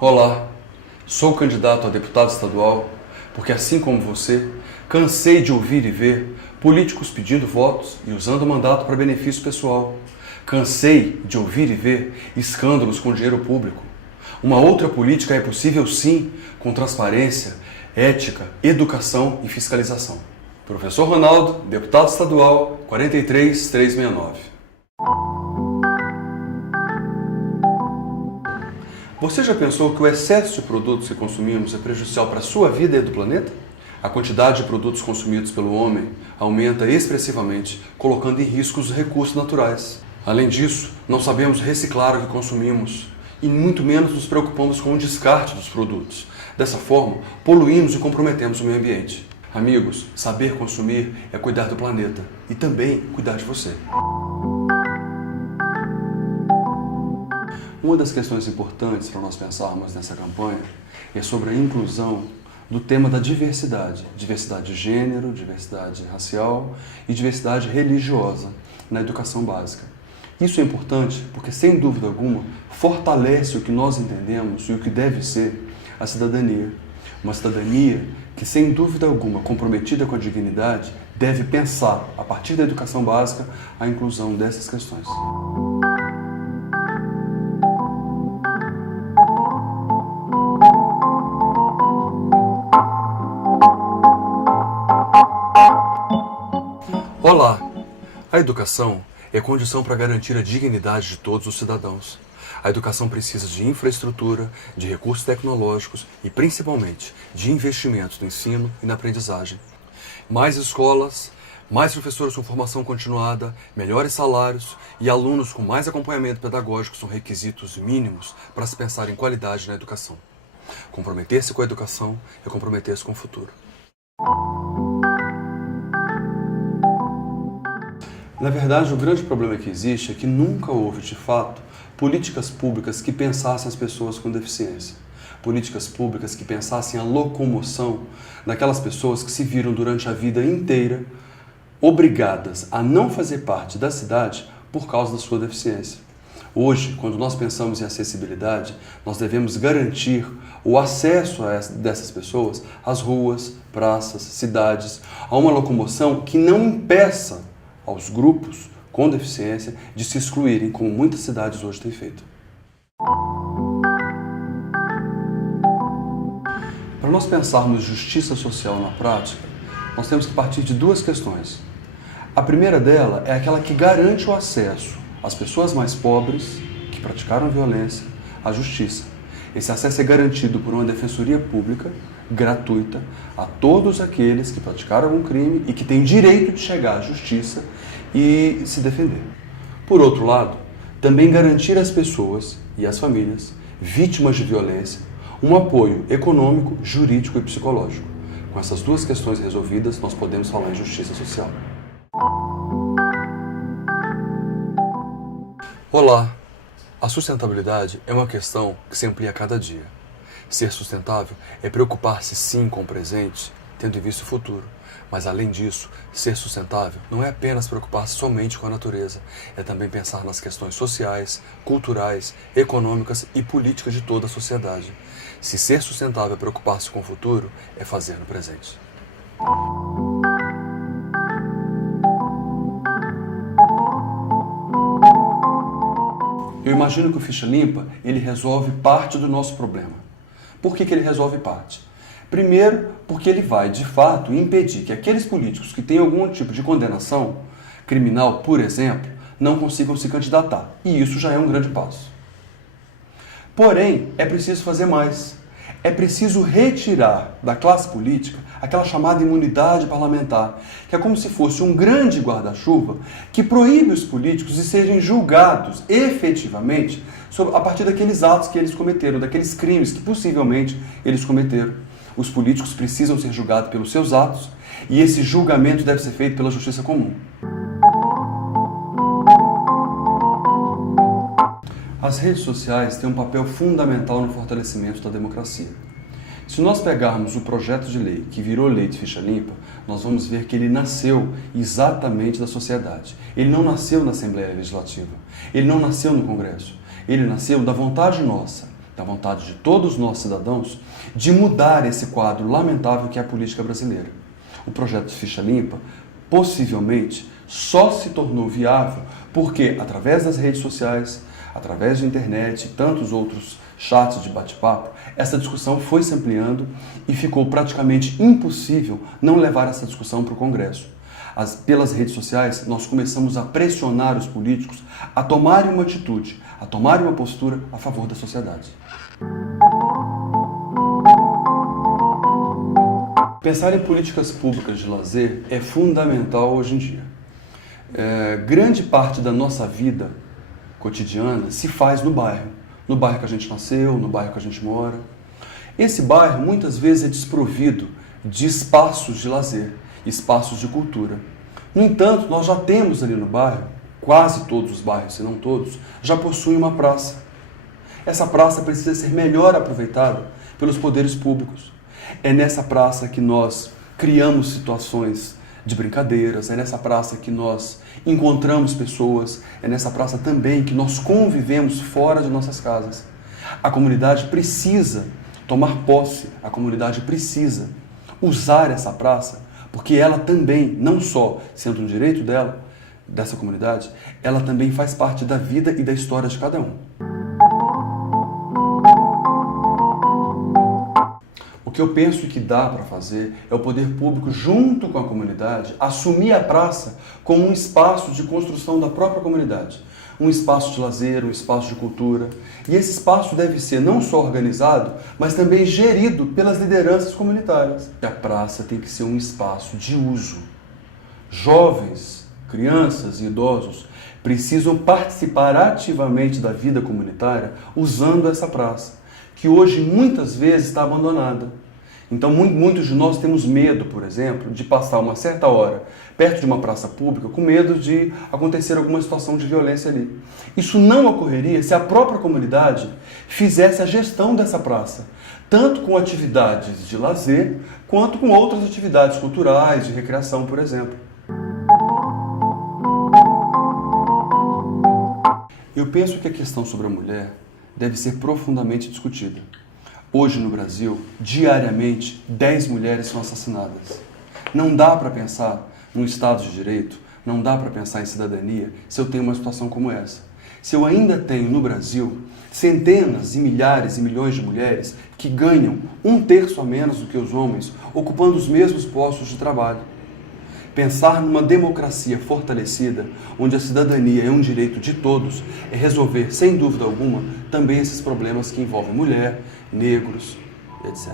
Olá, sou candidato a deputado estadual porque, assim como você, cansei de ouvir e ver políticos pedindo votos e usando o mandato para benefício pessoal. Cansei de ouvir e ver escândalos com dinheiro público. Uma outra política é possível sim, com transparência, ética, educação e fiscalização. Professor Ronaldo, deputado estadual, 43369. Você já pensou que o excesso de produtos que consumimos é prejudicial para a sua vida e do planeta? A quantidade de produtos consumidos pelo homem aumenta expressivamente, colocando em risco os recursos naturais. Além disso, não sabemos reciclar o que consumimos e muito menos nos preocupamos com o descarte dos produtos. Dessa forma, poluímos e comprometemos o meio ambiente. Amigos, saber consumir é cuidar do planeta e também cuidar de você. Uma das questões importantes para nós pensarmos nessa campanha é sobre a inclusão do tema da diversidade. Diversidade de gênero, diversidade racial e diversidade religiosa na educação básica. Isso é importante porque, sem dúvida alguma, fortalece o que nós entendemos e o que deve ser a cidadania. Uma cidadania que, sem dúvida alguma, comprometida com a dignidade, deve pensar, a partir da educação básica, a inclusão dessas questões. Olá! A educação é condição para garantir a dignidade de todos os cidadãos. A educação precisa de infraestrutura, de recursos tecnológicos e, principalmente, de investimentos no ensino e na aprendizagem. Mais escolas, mais professores com formação continuada, melhores salários e alunos com mais acompanhamento pedagógico são requisitos mínimos para se pensar em qualidade na educação. Comprometer-se com a educação é comprometer-se com o futuro. Na verdade, o grande problema que existe é que nunca houve, de fato, políticas públicas que pensassem as pessoas com deficiência. Políticas públicas que pensassem a locomoção daquelas pessoas que se viram durante a vida inteira obrigadas a não fazer parte da cidade por causa da sua deficiência. Hoje, quando nós pensamos em acessibilidade, nós devemos garantir o acesso dessas pessoas às ruas, praças, cidades, a uma locomoção que não impeça aos grupos com deficiência de se excluírem, como muitas cidades hoje têm feito. Para nós pensarmos justiça social na prática, nós temos que partir de duas questões. A primeira dela é aquela que garante o acesso às pessoas mais pobres que praticaram violência à justiça. Esse acesso é garantido por uma defensoria pública gratuita a todos aqueles que praticaram algum crime e que têm direito de chegar à justiça e se defender. Por outro lado, também garantir às pessoas e às famílias vítimas de violência um apoio econômico, jurídico e psicológico. Com essas duas questões resolvidas, nós podemos falar em justiça social. Olá! A sustentabilidade é uma questão que se amplia a cada dia. Ser sustentável é preocupar-se sim com o presente, tendo em vista o futuro. Mas, além disso, ser sustentável não é apenas preocupar-se somente com a natureza, é também pensar nas questões sociais, culturais, econômicas e políticas de toda a sociedade. Se ser sustentável é preocupar-se com o futuro, é fazer no presente. Eu imagino que o Ficha Limpa, ele resolve parte do nosso problema. Por que ele resolve parte? Primeiro, porque ele vai, de fato, impedir que aqueles políticos que têm algum tipo de condenação criminal, por exemplo, não consigam se candidatar. E isso já é um grande passo. Porém, é preciso fazer mais. É preciso retirar da classe política aquela chamada imunidade parlamentar, que é como se fosse um grande guarda-chuva que proíbe os políticos de serem julgados efetivamente a partir daqueles atos que eles cometeram, daqueles crimes que possivelmente eles cometeram. Os políticos precisam ser julgados pelos seus atos e esse julgamento deve ser feito pela justiça comum. As redes sociais têm um papel fundamental no fortalecimento da democracia. Se nós pegarmos o projeto de lei que virou lei de Ficha Limpa, nós vamos ver que ele nasceu exatamente da sociedade. Ele não nasceu na Assembleia Legislativa, ele não nasceu no Congresso, ele nasceu da vontade nossa da vontade de todos nós cidadãos, de mudar esse quadro lamentável que é a política brasileira. O projeto de Ficha Limpa, possivelmente, só se tornou viável porque, através das redes sociais, através da internet e tantos outros chats de bate-papo, essa discussão foi se ampliando e ficou praticamente impossível não levar essa discussão para o Congresso. Pelas redes sociais, nós começamos a pressionar os políticos a tomarem uma atitude, a tomarem uma postura a favor da sociedade. Pensar em políticas públicas de lazer é fundamental hoje em dia. Grande parte da nossa vida cotidiana se faz no bairro que a gente nasceu, no bairro que a gente mora. Esse bairro muitas vezes é desprovido de espaços de lazer, espaços de cultura. No entanto, nós já temos ali no bairro, quase todos os bairros, se não todos, já possuem uma praça. Essa praça precisa ser melhor aproveitada pelos poderes públicos. É nessa praça que nós criamos situações de brincadeiras, é nessa praça que nós encontramos pessoas, é nessa praça também que nós convivemos fora de nossas casas. A comunidade precisa tomar posse, a comunidade precisa usar essa praça, porque ela também, não só sendo um direito dela, dessa comunidade, ela também faz parte da vida e da história de cada um. O que eu penso que dá para fazer é o poder público, junto com a comunidade, assumir a praça como um espaço de construção da própria comunidade. Um espaço de lazer, um espaço de cultura. E esse espaço deve ser não só organizado, mas também gerido pelas lideranças comunitárias. A praça tem que ser um espaço de uso. Jovens, crianças e idosos precisam participar ativamente da vida comunitária usando essa praça, que hoje muitas vezes está abandonada. Então muitos de nós temos medo, por exemplo, de passar uma certa hora perto de uma praça pública com medo de acontecer alguma situação de violência ali. Isso não ocorreria se a própria comunidade fizesse a gestão dessa praça, tanto com atividades de lazer, quanto com outras atividades culturais, de recreação, por exemplo. Eu penso que a questão sobre a mulher deve ser profundamente discutida. Hoje no Brasil, diariamente, 10 mulheres são assassinadas. Não dá para pensar num Estado de Direito, não dá para pensar em cidadania se eu tenho uma situação como essa. Se eu ainda tenho no Brasil centenas e milhares e milhões de mulheres que ganham 1/3 a menos do que os homens, ocupando os mesmos postos de trabalho. Pensar numa democracia fortalecida, onde a cidadania é um direito de todos, é resolver, sem dúvida alguma, também esses problemas que envolvem mulher, negros, etc.